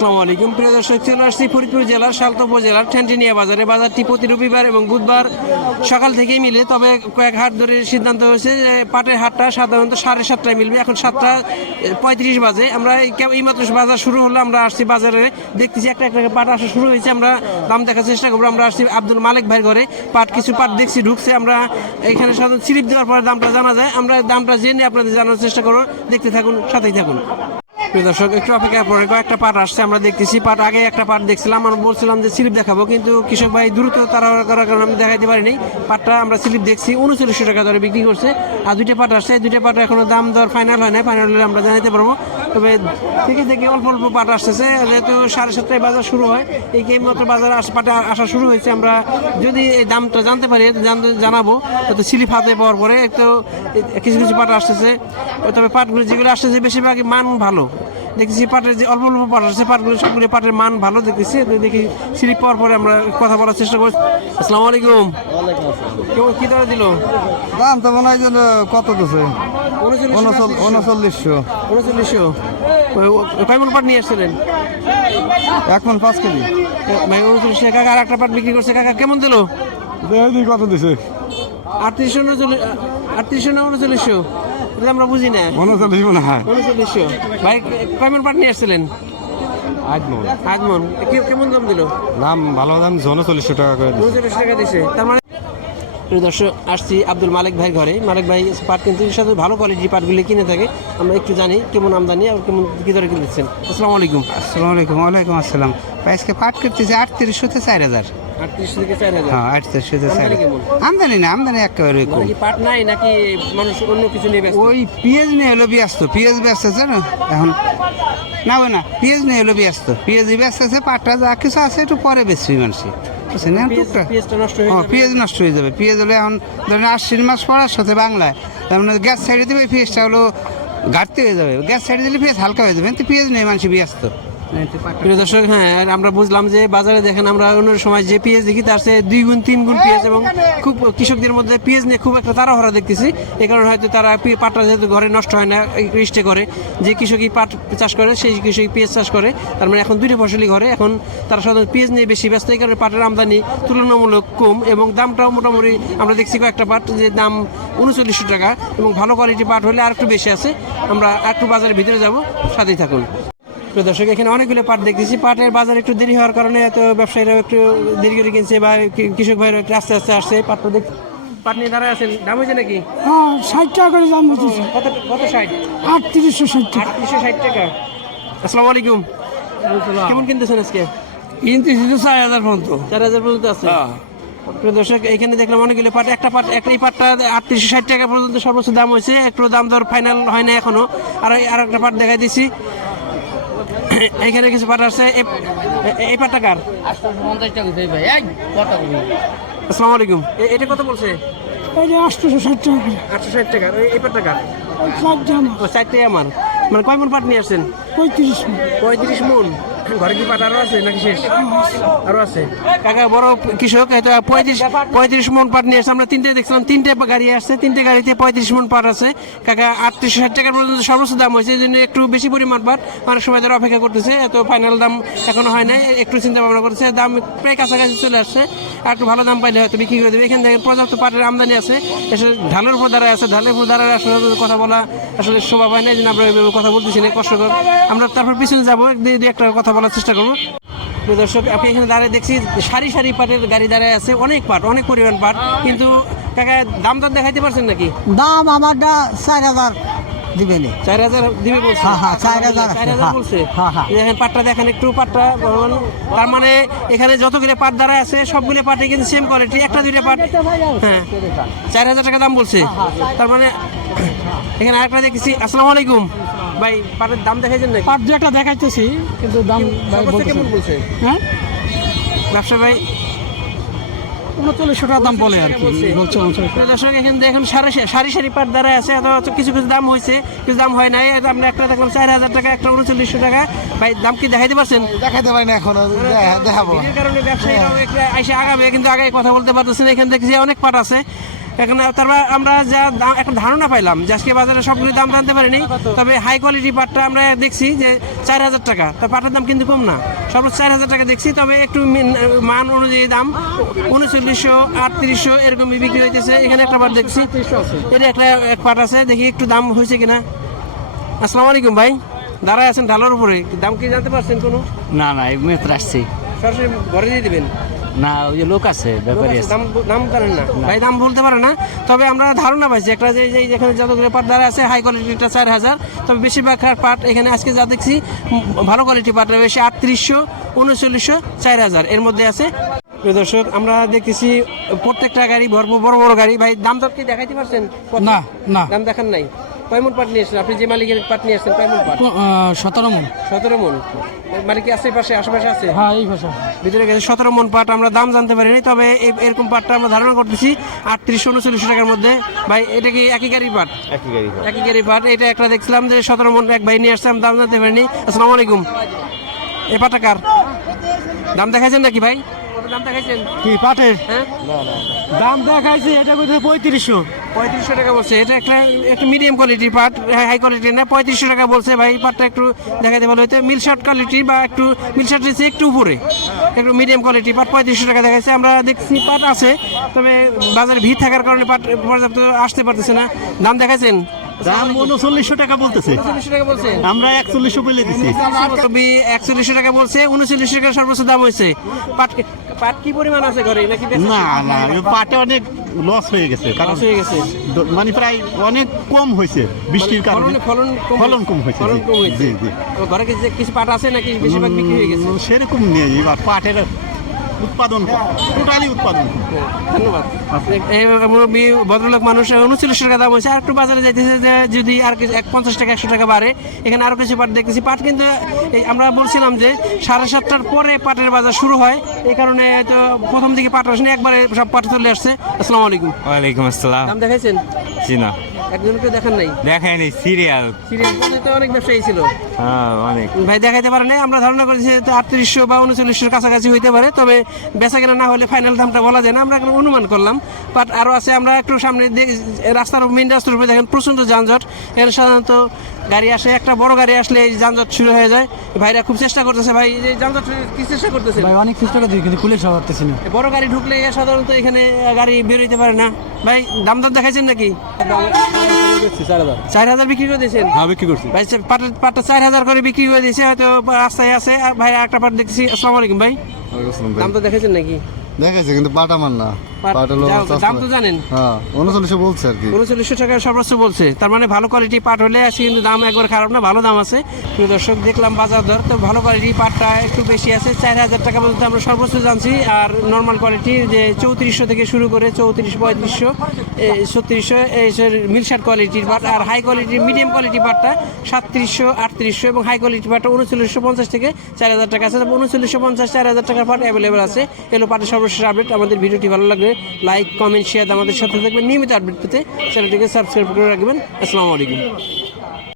আসসালামু আলাইকুম। প্রিয় দর্শক, চলে আসছি ফরিদপুর জেলার সালতো উপজেলার ঠ্যান্টিনিয়া বাজারে। বাজারটি প্রতি রবিবার এবং বুধবার সকাল থেকেই মিলে, তবে কয়েক হাট ধরে সিদ্ধান্ত হয়েছে যে পাটের হাটটা সাধারণত সাড়ে সাতটায় মিলবে। এখন সাতটা পঁয়ত্রিশ বাজে। আমরা এই এইমাত্র বাজার শুরু হলো, আমরা আসছি বাজারে। দেখতেছি একটা একটা পাট আসা শুরু হয়েছে। আমরা দাম দেখার চেষ্টা করব। আমরা আসছি আব্দুল মালিক ভাইয়ের ঘরে। পাট কিছু পাট দেখছি ঢুকছে। আমরা এখানে সাধারণত স্লিপ দেওয়ার পরে দামটা জানা যায়। আমরা দামটা জেনে আপনাদের জানার চেষ্টা করব। দেখতে থাকুন, সাথেই থাকুন। প্রিয় দর্শক, একটু অপেক্ষা পরে কয়েকটা পাট আসছে, আমরা দেখতেছি পাট আগে একটা পাট দেখছিলাম, আমরা বলছিলাম যে স্লিপ দেখাবো, কিন্তু কৃষক ভাই দ্রুত তারা করার কারণে আমি দেখাইতে পারিনি। পাটটা আমরা স্লিপ দেখছি, উনচল্লিশশো টাকা দরে বিক্রি করছে, আর দুইটা পাট আসছে দুইটা পাট এখনও দাম দর ফাইনাল হয় না ফাইনাল হলে আমরা জানাতে পারব। তবে থেকে থেকে অল্প অল্প পাট আসতেছে। যেহেতু সাড়ে সাতটায় বাজার শুরু হয়, এই গেম মাত্র বাজার পাটে আসা শুরু হয়েছে। আমরা যদি এই দামটা জানতে পারি জানাব তো স্লিপ হাতে পাওয়ার পরে একটু কিছু কিছু পাট আসতেছে। তবে পাটগুলো যেগুলো আসতেছে, বেশিরভাগই মান ভালো। দেখতেছি পাটের যে অল্প অল্প পাট আছে পাটগুলো সবগুলো পাটের মান ভালো দেখতেছি। দেখি স্লিপ পাওয়ার পরে আমরা কথা বলার চেষ্টা করছি। আসসালামু আলাইকুম। কেমন কি দরে দিল? দাম তো মনে হয় কত দিছে? উনচল্লিশশো। উনচল্লিশশো। কয়মন পাট নিয়ে আসছিলেন? এখন পাঁচ কেজি। ভাই উনচল্লিশ কাকা আর একটা পাট বিক্রি করছে। কাকা কেমন দিল? দেখি কত দিছে? আটত্রিশশো উনচল্লিশ আটত্রিশশো না উনচল্লিশশো? আমরা বুঝি না। উনচল্লিশ মনে হয় উনচল্লিশশো ভাই কয়মন পাট নিয়ে আসছিলেন আজমন আজমন কেমন দাম দিল? দাম ভালো দাম উনচল্লিশশো টাকা করে উনচল্লিশ টাকা দিছে। তার মানে প্রিয় দর্শক আসছি আব্দুল মালিক ভাই ঘরে। মালিক ভাই পাট কিন্তু সাথে ভালো কোয়ালিটির পাটগুলি কিনে থাকে। আমরা একটু জানি কেমন আমদানি আর কেমন কি দরে কিনতেছেন। আসসালামু আলাইকুম। আসসালামু আলাইকুম। ওয়ালাইকুম আসসালাম। প্রাইসকে পাট করতেছে আটত্রিশশোতে চার হাজার। আটত্রিশ থেকে চার হাজার। হ্যাঁ আমদানি না আমদানি একেবারে কম। কি পাট নাই নাকি মানুষ অন্য কিছু নিয়ে ওই পেঁয়াজ নিয়ে এলো ব্যস্ত পেঁয়াজ ব্যস্ত আছে না? এখন না ওই না পেঁয়াজ নিয়ে এলো ব্যস্ত। পেঁয়াজই ব্যস্ত আছে পাটটা যা কিছু আছে একটু পরে বেশি বুঝছেন এখন হয়ে পেঁয়াজ নষ্ট হয়ে যাবে। পেঁয়াজ হলে এখন ধরেন আশ্বিন মাস পড়ার সাথে বাংলায়। তার মানে গ্যাস ছাড়িয়ে দেবে পেঁয়াজটা হলো ঘাটতি হয়ে যাবে। গ্যাস ছাড়িয়ে দিলে পেঁয়াজ হালকা হয়ে যাবে। কিন্তু পেঁয়াজ নেই মানুষ ব্যস্ত। প্রিয় দর্শক হ্যাঁ আমরা বুঝলাম যে বাজারে দেখেন আমরা অন্য সময় যে পেঁয়াজ দেখি, তার চেয়ে দুই গুণ, তিন গুণ পেঁয়াজ এবং খুব কৃষকদের মধ্যে পেঁয়াজ নিয়ে খুব একটা তাড়াহড়া দেখতেছি। এই কারণে হয়তো তারা পাটটা যেহেতু ঘরে নষ্ট হয় না ইস্টে করে, যে কৃষকই পাট চাষ করে, সেই কৃষকই পেঁয়াজ চাষ করে। তার মানে এখন দুইটা ফসলই ঘরে, এখন তারা সাধারণত পেঁয়াজ নিয়ে বেশি ব্যস্ত, এই কারণে পাটের আমদানি তুলনামূলক কম এবং দামটাও মোটামুটি আমরা দেখছি কয়েকটা পাট যে দাম উনচল্লিশশো টাকা এবং ভালো কোয়ালিটি পাট হলে আর একটু বেশি আছে। আমরা একটু বাজারের ভিতরে যাব, সাথেই থাকুন। প্রিয় দর্শক এখানে অনেকগুলো পাট দেখতেছি। পাটের বাজার একটু দেরি হওয়ার কারণে এত ব্যবসায়ীরা একটু দেরি করে কিনছে বা কৃষক ভাইরা একটু আস্তে আস্তে আসছে। পাটটা দেখ পাট নিয়ে দাঁড়ায় আছেন। দাম হয়েছে নাকি? হ্যাঁ ষাট টাকা করে দাম দিতেছে কত কত ষাট? আটত্রিশশো ষাট টাকা। আটত্রিশশো ষাট টাকা। আসসালামু আলাইকুম। কেমন কিনতেছেন আজকে? কিনতেছি তো চার হাজার পর্যন্ত। চার হাজার পর্যন্ত আছে? প্রিয় দর্শক এখানে দেখলাম অনেকগুলো পাট। একটা পাট একটা এই পাটটা আটত্রিশশো ষাট টাকা পর্যন্ত সর্বোচ্চ দাম হয়েছে। একটু দাম দর ফাইনাল হয় না এখনও। আর এই- আর একটা পাট দেখাই দিছি। এখানে কিছু পাট আছে এই- পাটটা কার? আসসালামু আলাইকুম। এটা কত বলছে? এই যে আটশোশো ষাট টাকা আটশো ষাট টাকা। এই- পাটটা কার? চারটে আমার। আমার। মানে কয় মন পাট নিয়ে আসছেন? পঁয়ত্রিশ পঁয়ত্রিশ মন। ঘরে কি পাট আরও আছে নাকি শেষ? আরও আছে। কাকা, বড় কৃষক হয়তো পঁয়ত্রিশ পঁয়ত্রিশ মন পাট নিয়ে আমরা তিনটে দেখছিলাম, তিনটে গাড়ি আসছে, তিনটে গাড়িতে পঁয়ত্রিশ মন পাট আছে। কাকা আটত্রিশ ষাট টাকার পর্যন্ত সর্বোচ্চ দাম হয়েছে, এই জন্য একটু বেশি পরিমাণ পাট অপেক্ষা করতেছে। এত ফাইনাল দাম এখনও হয় নাই, একটু চিন্তা ভাবনা করতেছে। দাম প্রায় কাছাকাছি চলে আসছে। আর একটু ভালো দাম পাইলে হয়তো বিক্রি করে দেবে। এখান থেকে পর্যাপ্ত পাটের আমদানি আছে। এসে ঢালের উপর আছে। ঢালের উপর আসলে কথা বলা আসলে শোভা পায় না। এই জন্য আমরা কথা বলতেছি না কষ্টকর আমরা তারপর পিছনে যাব। দুই একটা কথা বলার চেষ্টা করব। দর্শক আপনি এখানে দাঁড়িয়ে দেখছি সারি সারি পাটের গাড়ি দাঁড়ায় আছে অনেক পাট অনেক পরিমাণ পাট। কিন্তু কাকা দাম দর দেখাইতে পারছেন নাকি? দাম আমারটা চার হাজার দিবেন। চার হাজার দিবে বলছে? হ্যাঁ, হ্যাঁ, চার হাজার চার হাজার হ্যাঁ, বলছে? হ্যাঁ, হ্যাঁ। দেখেন পাটটা দেখেন একটু পাটটা তার মানে এখানে যতগুলো পাট দাঁড়ায় আছে সবগুলো পাটে কিন্তু সেম কোয়ালিটি একটা দুইটা পাট। হ্যাঁ চার হাজার টাকা দাম বলছে। তার মানে এখানে আরেকটা দেখছি আসসালামু আলাইকুম। ভাই পাটের দাম দেখাইছেন নাকি? পাঁচ দু একটা দেখাইতেছি কিন্তু দাম কেমন বলছে? হ্যাঁ? ব্যবসা ভাই? উনচল্লিশশো টাকা দাম বলে আর কি বলছে। দর্শক এখানে দেখুন সারি সারি সারি পাট দাঁড়ায় আছে এত এত কিছু কিছু দাম হয়েছে কিছু দাম হয় নাই আমরা একটা দেখলাম চার হাজার টাকা একটা উনচল্লিশশো টাকা। ভাই দাম কি দেখাইতে পারছেন? দেখাতে পারি না এখন দেখাবো। কারণে ব্যবসায়ীরাও একটা আইসে আগাবে কিন্তু আগে কথা বলতে পারতেছে না। এখানে দেখছি অনেক পাট আছে এখানে তারপর আমরা যা দাম একটা ধারণা পাইলাম যে আজকে বাজারে সবগুলো দাম জানতে পারিনি তবে হাই কোয়ালিটি পাটটা আমরা দেখছি যে চার হাজার টাকা। তো পাটের দাম কিন্তু কম না। সর্বোচ্চ চার হাজার টাকা দেখছি তবে একটু মান অনুযায়ী দাম উনচল্লিশশো আটত্রিশশো এরকম বিক্রি হইতেছে। এখানে একটা পাট দেখছি এটা একটা এক পাট আছে দেখি একটু দাম হয়েছে কিনা। আসসালামু আলাইকুম ভাই দাঁড়ায় আছেন ঢালার উপরে। দাম কি জানতে পারছেন কোনো? না না মেত্র আসছি। সরাসরি ঘরে দিয়ে দিবেন। না ওই যে লোক আছে ব্যাপারী আছে, দাম দাম জানেন না। ভাই দাম বলতে পারে না তবে আমরা ধারণা পাইছি একটা যে যে যেখানে যতগুলো পাট দাঁড়া আছে হাই কোয়ালিটিটা চার হাজার। তবে বেশিরভাগ পাট এখানে আজকে যা দেখছি ভালো কোয়ালিটি পাট বেশি আটত্রিশশো উনচল্লিশশো চার হাজার। এর মধ্যে আছে। প্রিয় দর্শক আমরা দেখতেছি প্রত্যেকটা গাড়ি ভরপুর বড় বড় গাড়ি। ভাই দাম দর কি দেখাইতে পারছেন? না না। দাম দেখান নাই। কয় মন পাট নিয়ে এসেছেন আপনি যে মালিকের পাট নিয়ে আসছেন কয় মন পাট সতেরো মন। সতেরো মন। মালিক আছে পাশে? আশেপাশে আছে? হ্যাঁ এই ভাষা ভিতরে গেছে সতেরো মন পাট আমরা দাম জানতে পারিনি তবে এরকম পাটটা আমরা ধারণা করতেছি আটত্রিশশো উনচল্লিশ টাকার মধ্যে। ভাই এটা কি একই গাড়ির পাট? একই গাড়ি একই গাড়ির পাট। এটা একটা দেখছিলাম যে সতেরো মন এক ভাই নিয়ে আসছিলাম দাম জানতে পারিনি। আসসালামু আলাইকুম। এ পাটটা কার? দাম দেখাইছেন নাকি ভাই? দাম দেখাইছেন? কি পাটের? হ্যাঁ? দাম দেখাইছে এটা কত পঁয়ত্রিশশো। পঁয়ত্রিশশো টাকা বলছে। এটা একটা একটু মিডিয়াম কোয়ালিটির পাট হাই কোয়ালিটির না পঁয়ত্রিশশো টাকা বলছে ভাই পাটটা একটু দেখাতে ভালো হইতো মিল শর্ট কোয়ালিটি বা একটু মিল শর্ট চেয়ে একটু উপরে। একটু মিডিয়াম কোয়ালিটি পাট পঁয়ত্রিশশো টাকা দেখাচ্ছে আমরা দেখছি পাট আছে তবে বাজারে ভিড় থাকার কারণে পাট পর্যাপ্ত আসতে পারতেছে না। দাম দেখাচ্ছেন দাম উনচল্লিশশো টাকা বলতেছে। টাকা বলছে। আমরা একচল্লিশশো বলে তবে একচল্লিশশো টাকা বলছে উনচল্লিশশো টাকা সর্বোচ্চ দাম হয়েছে। পাট পাট কি পরিমাণ আছে ঘরে? নাকি না না পাটে অনেক লস হয়ে গেছে কারণ হয়ে গেছে। মানে প্রায় অনেক কম হয়েছে বৃষ্টির কারণে। ফলন ফলন কম হয়েছে। ফলন কম হয়েছে জি জি। ঘরে কিছু পাট আছে নাকি বেশিরভাগ বিক্রি হয়ে গেছে? সেরকম নেই এবার পাটের উৎপাদন টোটালি উৎপাদন ধন্যবাদ। মুরব্বী ভদ্রলোক মানুষ উনচল্লিশ টাকা দাম হয়েছে আর একটু বাজারে যাইতেছে যে যদি আর কিছু এক পঞ্চাশ টাকা একশো টাকা বাড়ে এখানে আরও কিছু পাট দেখতেছি। পাট কিন্তু এই আমরা বলছিলাম যে সাড়ে সাতটার পরে পাটের বাজার শুরু হয় এই কারণে তো প্রথম দিকে পাট আসেনি একবারে সব পাট চলে আসছে। আসসালামু আলাইকুম। ওয়ালাইকুম আসসালাম। দাম দেখাইছেন? জি না। একজনকে দেখান নাই? দেখায়নি সিরিয়াল সিরিয়াল তো অনেক ব্যবসায়ী ছিল। হ্যাঁ অনেক। ভাই দেখাইতে পারে নাই? আমরা ধারণা করেছি যে আটত্রিশশো বা উনচল্লিশশোর কাছাকাছি হইতে পারে তবে বেচা কেনা না হলে ফাইনাল দামটা বলা যায় না। আমরা এখন অনুমান করলাম বাট আরও আছে আমরা একটু সামনে রাস্তার মেন রাস্তার উপরে দেখেন প্রচণ্ড যানজট। এর সাধারণত গাড়ি আসে একটা বড় গাড়ি আসলে এই যানজট শুরু হয়ে যায়। ভাইরা খুব চেষ্টা করতেছে ভাই এই যানজট কি চেষ্টা করতেছে ভাই অনেক চেষ্টা করছি কিন্তু সব পারতেছি না বড় গাড়ি ঢুকলে সাধারণত এখানে গাড়ি বেরোইতে পারে না। ভাই দাম দাম দেখাইছেন নাকি? চার হাজার। বিক্রি করে দিয়েছেন? হ্যাঁ বিক্রি করছি। ভাই পাটটা চার হাজার করে বিক্রি করে দিয়েছে হয়তো রাস্তায় আছে। ভাই একটা পাট দেখছি আসসালামু আলাইকুম ভাই। দাম তো দেখেছেন নাকি? দেখাইছে কিন্তু পাট আমার না। দাম তো জানেন। হ্যাঁ উনচল্লিশশো বলছে আর কি। উনচল্লিশশো টাকা সর্বোচ্চ বলছে। তার মানে ভালো কোয়ালিটি পাট হলে কিন্তু দাম একবার খারাপ না ভালো দাম আছে। প্রিয় দর্শক দেখলাম বাজার দর তো ভালো কোয়ালিটি পাটটা একটু বেশি আছে। চার হাজার টাকা পর্যন্ত আমরা সর্বোচ্চ জানছি আর নর্মাল কোয়ালিটি যে চৌত্রিশশো থেকে শুরু করে চৌত্রিশ পঁয়ত্রিশশো ছত্রিশশো কোয়ালিটির পাট আর হাই কোয়ালিটির মিডিয়াম কোয়ালিটি পাটটা সাতত্রিশশো আটত্রিশশো এবং হাই কোয়ালিটি পাটটা উনচল্লিশশো পঞ্চাশ থেকে চার হাজার টাকা আছে। উনচল্লিশশো পঞ্চাশ চার হাজার টাকার পাট অ্যাভেলেবেল আছে। এলো পাটের সর্বশেষ আপডেট আমাদের ভিডিওটি ভালো লাগলে লাইক কমেন্ট শেয়ার আমাদের সাথে থাকবেন। নিয়মিত আপডেট পেতে চ্যানেলটিকে সাবস্ক্রাইব করে রাখবেন। আসসালামু আলাইকুম।